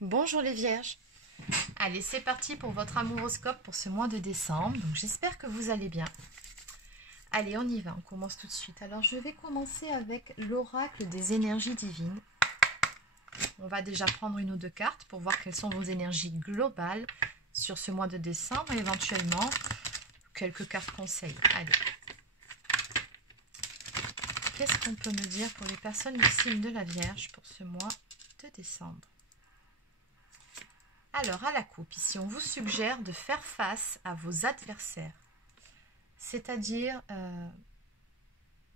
Bonjour les vierges. Allez, c'est parti pour votre amouroscope pour ce mois de décembre. Donc j'espère que vous allez bien. Allez, on y va, on commence tout de suite. Alors je vais commencer avec l'oracle des énergies divines. On va déjà prendre une ou deux cartes pour voir quelles sont vos énergies globales sur ce mois de décembre et éventuellement quelques cartes conseils. Allez. Qu'est-ce qu'on peut me dire pour les personnes du signe de la Vierge pour ce mois de décembre? Alors, à la coupe, ici, on vous suggère de faire face à vos adversaires. C'est-à-dire,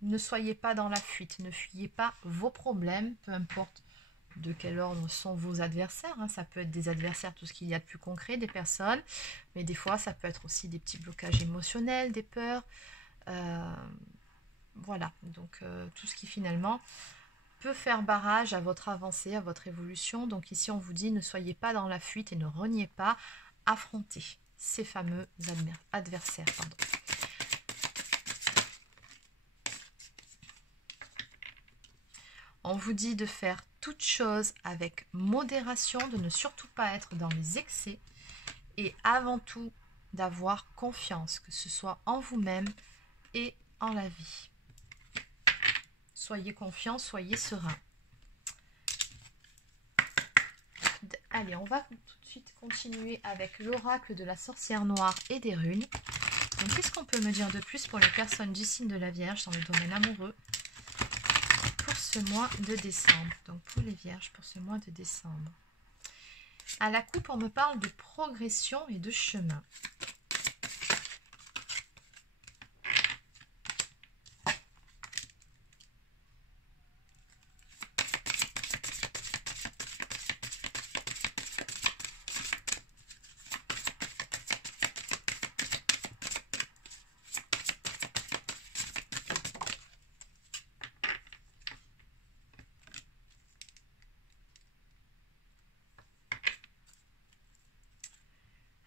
ne soyez pas dans la fuite, ne fuyez pas vos problèmes, peu importe de quel ordre sont vos adversaires. Hein. Ça peut être des adversaires, tout ce qu'il y a de plus concret, des personnes, mais des fois, ça peut être aussi des petits blocages émotionnels, des peurs. Voilà, donc tout ce qui finalement peut faire barrage à votre avancée, à votre évolution. Donc ici, on vous dit, ne soyez pas dans la fuite et ne reniez pas, affrontez ces fameux adversaires. Pardon. On vous dit de faire toute chose avec modération, de ne surtout pas être dans les excès et avant tout d'avoir confiance, que ce soit en vous-même et en la vie. Soyez confiants, soyez sereins. Allez, on va tout de suite continuer avec l'oracle de la sorcière noire et des runes. Donc, qu'est-ce qu'on peut me dire de plus pour les personnes du signe de la Vierge dans le domaine amoureux pour ce mois de décembre? Donc, pour les Vierges, pour ce mois de décembre. À la coupe, on me parle de progression et de chemin.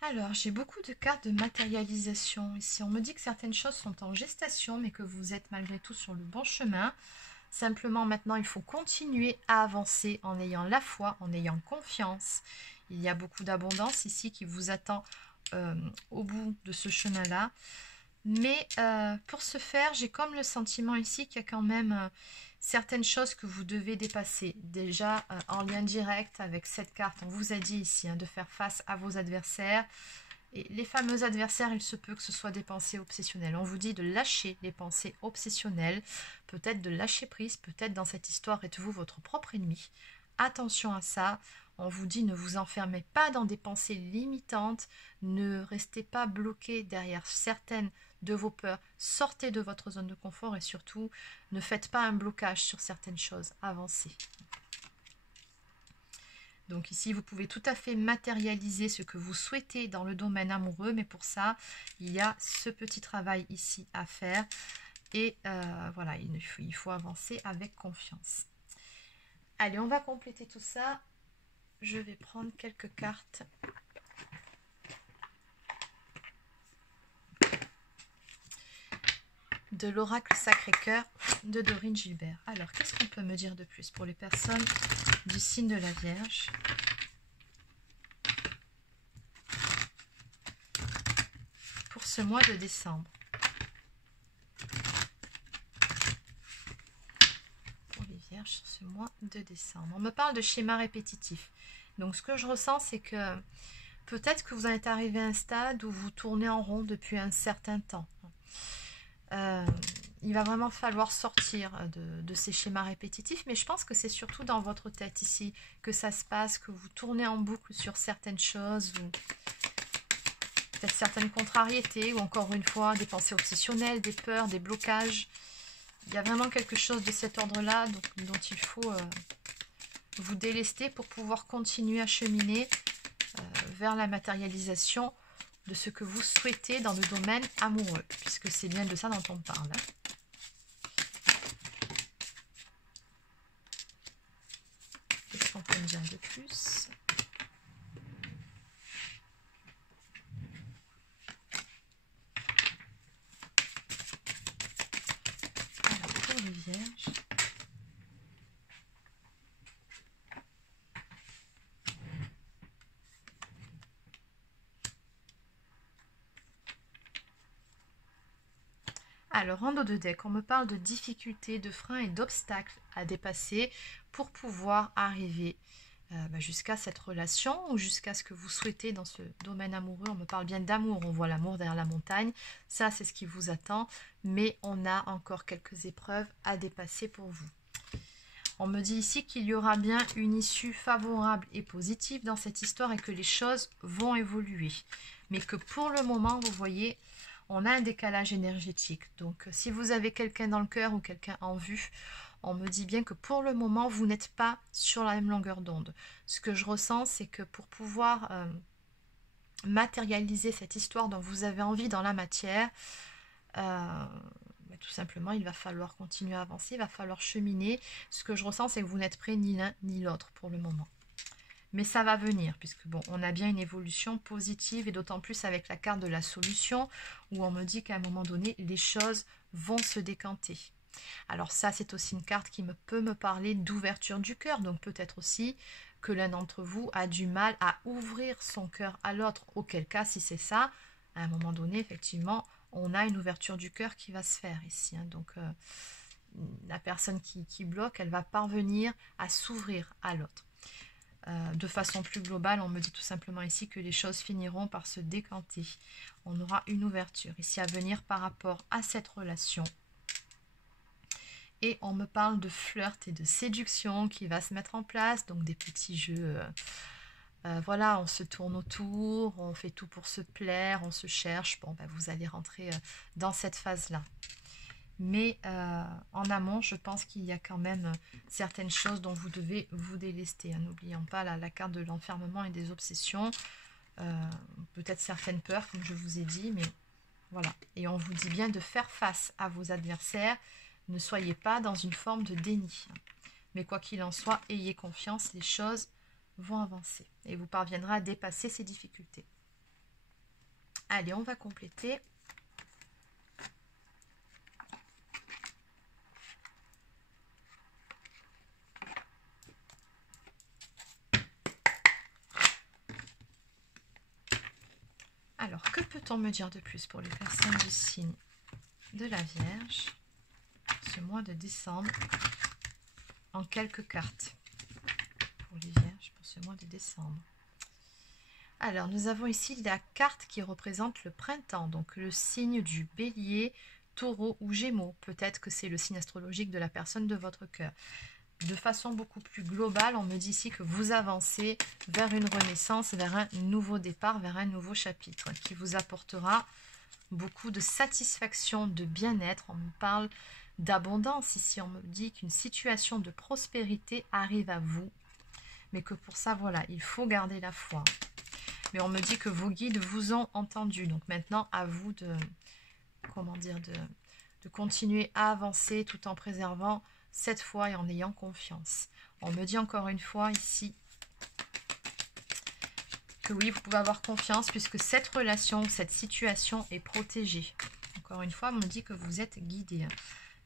Alors, j'ai beaucoup de cartes de matérialisation ici. On me dit que certaines choses sont en gestation, mais que vous êtes malgré tout sur le bon chemin. Simplement, maintenant, il faut continuer à avancer en ayant la foi, en ayant confiance. Il y a beaucoup d'abondance ici qui vous attend au bout de ce chemin-là. Mais pour ce faire, j'ai comme le sentiment ici qu'il y a quand même certaines choses que vous devez dépasser. Déjà, en lien direct avec cette carte, on vous a dit ici de faire face à vos adversaires. Et les fameux adversaires, il se peut que ce soit des pensées obsessionnelles. On vous dit de lâcher les pensées obsessionnelles, peut-être de lâcher prise, peut-être dans cette histoire êtes-vous votre propre ennemi. Attention à ça. On vous dit ne vous enfermez pas dans des pensées limitantes, ne restez pas bloqué derrière certaines de vos peurs, sortez de votre zone de confort et surtout ne faites pas un blocage sur certaines choses, avancez. Donc ici, vous pouvez tout à fait matérialiser ce que vous souhaitez dans le domaine amoureux, mais pour ça, il y a ce petit travail ici à faire. Et voilà, il faut avancer avec confiance. Allez, on va compléter tout ça. Je vais prendre quelques cartes. De l'oracle Sacré-Cœur de Dorine Gilbert. Alors, qu'est-ce qu'on peut me dire de plus pour les personnes du signe de la Vierge? Pour ce mois de décembre. Pour les Vierges, sur ce mois de décembre. On me parle de schéma répétitif. Donc, ce que je ressens, c'est que peut-être que vous en êtes arrivé à un stade où vous tournez en rond depuis un certain temps. Il va vraiment falloir sortir de ces schémas répétitifs, mais je pense que c'est surtout dans votre tête ici que ça se passe, que vous tournez en boucle sur certaines choses, ou peut-être certaines contrariétés, ou encore une fois des pensées obsessionnelles, des peurs, des blocages. Il y a vraiment quelque chose de cet ordre-là dont il faut vous délester pour pouvoir continuer à cheminer vers la matérialisation de ce que vous souhaitez dans le domaine amoureux, puisque c'est bien de ça dont on parle. Qu'est-ce qu'on peut me dire de plus? Alors, pour les Vierges, Alors, en dos de deck, on me parle de difficultés, de freins et d'obstacles à dépasser pour pouvoir arriver jusqu'à cette relation ou jusqu'à ce que vous souhaitez dans ce domaine amoureux. On me parle bien d'amour, on voit l'amour derrière la montagne. Ça, c'est ce qui vous attend, mais on a encore quelques épreuves à dépasser pour vous. On me dit ici qu'il y aura bien une issue favorable et positive dans cette histoire et que les choses vont évoluer. Mais que pour le moment, vous voyez, on a un décalage énergétique. Donc, si vous avez quelqu'un dans le cœur ou quelqu'un en vue, on me dit bien que pour le moment, vous n'êtes pas sur la même longueur d'onde. Ce que je ressens, c'est que pour pouvoir matérialiser cette histoire dont vous avez envie dans la matière, tout simplement, il va falloir continuer à avancer, il va falloir cheminer. Ce que je ressens, c'est que vous n'êtes prêts ni l'un ni l'autre pour le moment. Mais ça va venir, puisque bon, on a bien une évolution positive, et d'autant plus avec la carte de la solution, où on me dit qu'à un moment donné, les choses vont se décanter. Alors ça, c'est aussi une carte qui peut me parler d'ouverture du cœur, donc peut-être aussi que l'un d'entre vous a du mal à ouvrir son cœur à l'autre, auquel cas, si c'est ça, à un moment donné, effectivement, on a une ouverture du cœur qui va se faire ici. Hein. Donc, la personne qui bloque, elle va parvenir à s'ouvrir à l'autre. De façon plus globale, on me dit tout simplement ici que les choses finiront par se décanter. On aura une ouverture ici à venir par rapport à cette relation. Et on me parle de flirt et de séduction qui va se mettre en place. Donc des petits jeux, voilà, on se tourne autour, on fait tout pour se plaire, on se cherche. Bon, vous allez rentrer dans cette phase-là. Mais en amont, je pense qu'il y a quand même certaines choses dont vous devez vous délester. Hein. N'oublions pas la carte de l'enfermement et des obsessions. Peut-être certaines peurs, comme je vous ai dit, mais voilà. Et on vous dit bien de faire face à vos adversaires. Ne soyez pas dans une forme de déni. Mais quoi qu'il en soit, ayez confiance, les choses vont avancer. Et vous parviendrez à dépasser ces difficultés. Allez, on va compléter. Alors, que peut-on me dire de plus pour les personnes du signe de la Vierge ce mois de décembre en quelques cartes pour les Vierges pour ce mois de décembre? Alors, nous avons ici la carte qui représente le printemps, donc le signe du Bélier, Taureau ou Gémeaux. Peut-être que c'est le signe astrologique de la personne de votre cœur. De façon beaucoup plus globale, on me dit ici que vous avancez vers une renaissance, vers un nouveau départ, vers un nouveau chapitre qui vous apportera beaucoup de satisfaction, de bien-être. On me parle d'abondance ici, on me dit qu'une situation de prospérité arrive à vous, mais que pour ça, voilà, il faut garder la foi. Mais on me dit que vos guides vous ont entendu, donc maintenant à vous de, comment dire, de continuer à avancer tout en préservant cette foi et en ayant confiance. On me dit encore une fois ici que oui, vous pouvez avoir confiance puisque cette relation, cette situation est protégée. Encore une fois, on me dit que vous êtes guidé.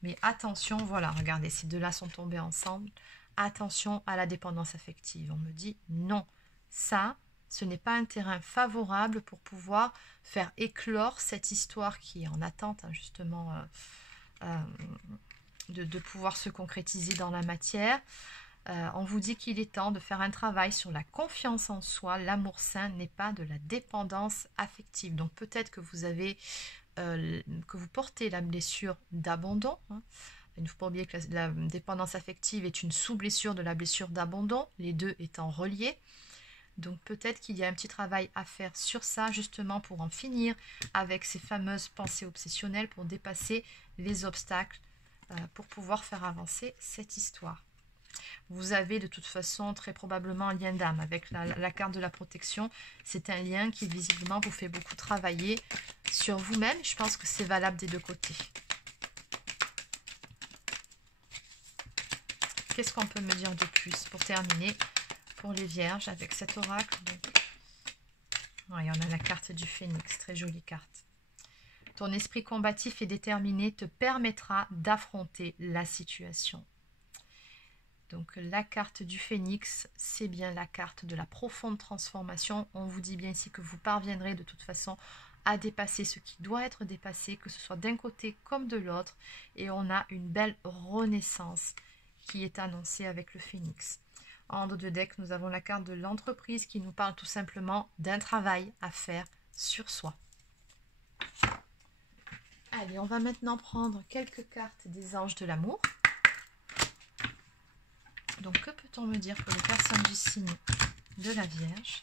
Mais attention, voilà, regardez, ces deux-là sont tombés ensemble. Attention à la dépendance affective. On me dit non, ça, ce n'est pas un terrain favorable pour pouvoir faire éclore cette histoire qui est en attente, hein, justement, de pouvoir se concrétiser dans la matière. On vous dit qu'il est temps de faire un travail sur la confiance en soi. L'amour sain n'est pas de la dépendance affective. Donc peut-être que vous avez, que vous portez la blessure d'abandon. Hein. Il ne faut pas oublier que la dépendance affective est une sous-blessure de la blessure d'abandon, les deux étant reliés. Donc peut-être qu'il y a un petit travail à faire sur ça, justement pour en finir avec ces fameuses pensées obsessionnelles, pour dépasser les obstacles, pour pouvoir faire avancer cette histoire. Vous avez de toute façon très probablement un lien d'âme avec la carte de la protection. C'est un lien qui visiblement vous fait beaucoup travailler sur vous-même. Je pense que c'est valable des deux côtés. Qu'est-ce qu'on peut me dire de plus pour terminer pour les Vierges avec cet oracle? Ouais, on a la carte du Phénix, très jolie carte. Ton esprit combatif et déterminé te permettra d'affronter la situation. Donc la carte du Phénix, c'est bien la carte de la profonde transformation. On vous dit bien ici que vous parviendrez de toute façon à dépasser ce qui doit être dépassé, que ce soit d'un côté comme de l'autre. Et on a une belle renaissance qui est annoncée avec le phénix. En dos de deck, nous avons la carte de l'entreprise qui nous parle tout simplement d'un travail à faire sur soi. Allez, on va maintenant prendre quelques cartes des anges de l'amour. Donc, que peut-on me dire pour les personnes du signe de la Vierge?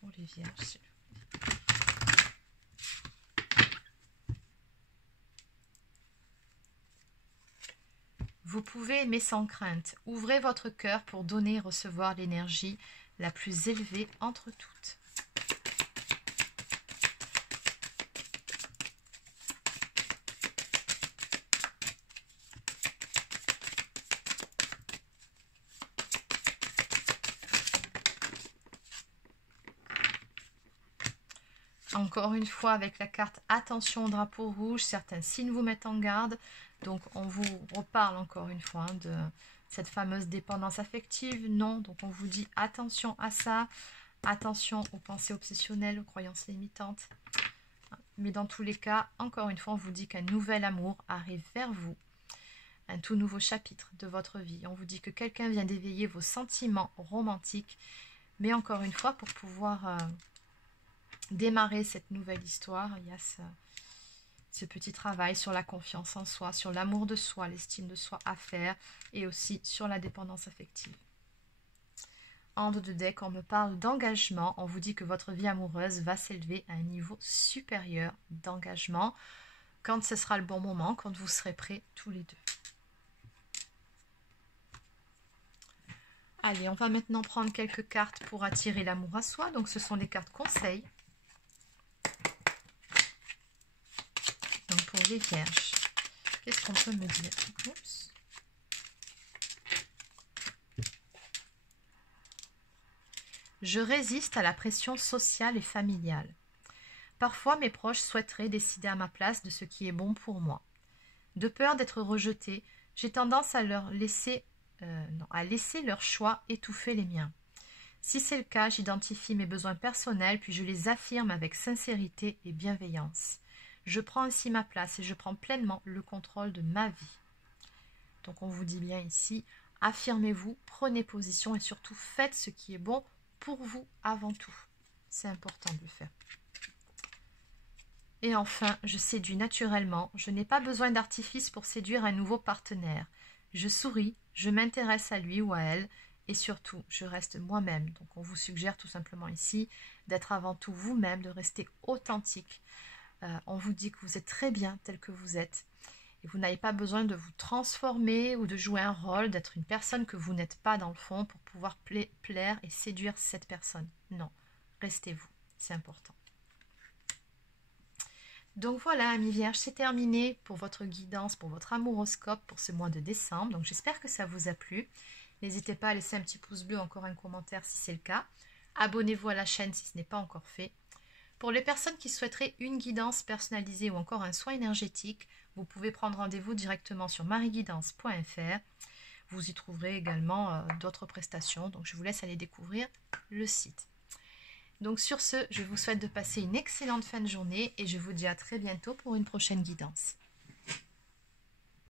Pour les Vierges. Vous pouvez aimer sans crainte. Ouvrez votre cœur pour donner et recevoir l'énergie la plus élevée entre toutes. Encore une fois, avec la carte attention au drapeau rouge, certains signes vous mettent en garde. Donc, on vous reparle encore une fois de cette fameuse dépendance affective. Non, donc on vous dit attention à ça. Attention aux pensées obsessionnelles, aux croyances limitantes. Mais dans tous les cas, encore une fois, on vous dit qu'un nouvel amour arrive vers vous. Un tout nouveau chapitre de votre vie. On vous dit que quelqu'un vient d'éveiller vos sentiments romantiques. Mais encore une fois, pour pouvoir démarrer cette nouvelle histoire, il y a ce petit travail sur la confiance en soi, sur l'amour de soi, l'estime de soi à faire et aussi sur la dépendance affective. En dos de deck, on me parle d'engagement. On vous dit que votre vie amoureuse va s'élever à un niveau supérieur d'engagement quand ce sera le bon moment, quand vous serez prêts tous les deux. Allez, on va maintenant prendre quelques cartes pour attirer l'amour à soi. Donc, ce sont les cartes conseils. Donc, pour les Vierges, qu'est-ce qu'on peut me dire? Oups. Je résiste à la pression sociale et familiale. Parfois, mes proches souhaiteraient décider à ma place de ce qui est bon pour moi. De peur d'être rejetée, j'ai tendance à laisser leur choix étouffer les miens. Si c'est le cas, j'identifie mes besoins personnels, puis je les affirme avec sincérité et bienveillance. Je prends ainsi ma place et je prends pleinement le contrôle de ma vie. Donc on vous dit bien ici, affirmez-vous, prenez position et surtout faites ce qui est bon pour vous avant tout. C'est important de le faire. Et enfin, je séduis naturellement. Je n'ai pas besoin d'artifice pour séduire un nouveau partenaire. Je souris, je m'intéresse à lui ou à elle et surtout, je reste moi-même. Donc on vous suggère tout simplement ici d'être avant tout vous-même, de rester authentique. On vous dit que vous êtes très bien tel que vous êtes. Et vous n'avez pas besoin de vous transformer ou de jouer un rôle, d'être une personne que vous n'êtes pas dans le fond pour pouvoir plaire et séduire cette personne. Non, restez vous, c'est important. Donc voilà, amis Vierges, c'est terminé pour votre guidance, pour votre amouroscope pour ce mois de décembre. Donc j'espère que ça vous a plu. N'hésitez pas à laisser un petit pouce bleu, encore un commentaire si c'est le cas. Abonnez-vous à la chaîne si ce n'est pas encore fait. Pour les personnes qui souhaiteraient une guidance personnalisée ou encore un soin énergétique, vous pouvez prendre rendez-vous directement sur marieguidance.fr. Vous y trouverez également d'autres prestations. Donc je vous laisse aller découvrir le site. Donc sur ce, je vous souhaite de passer une excellente fin de journée et je vous dis à très bientôt pour une prochaine guidance.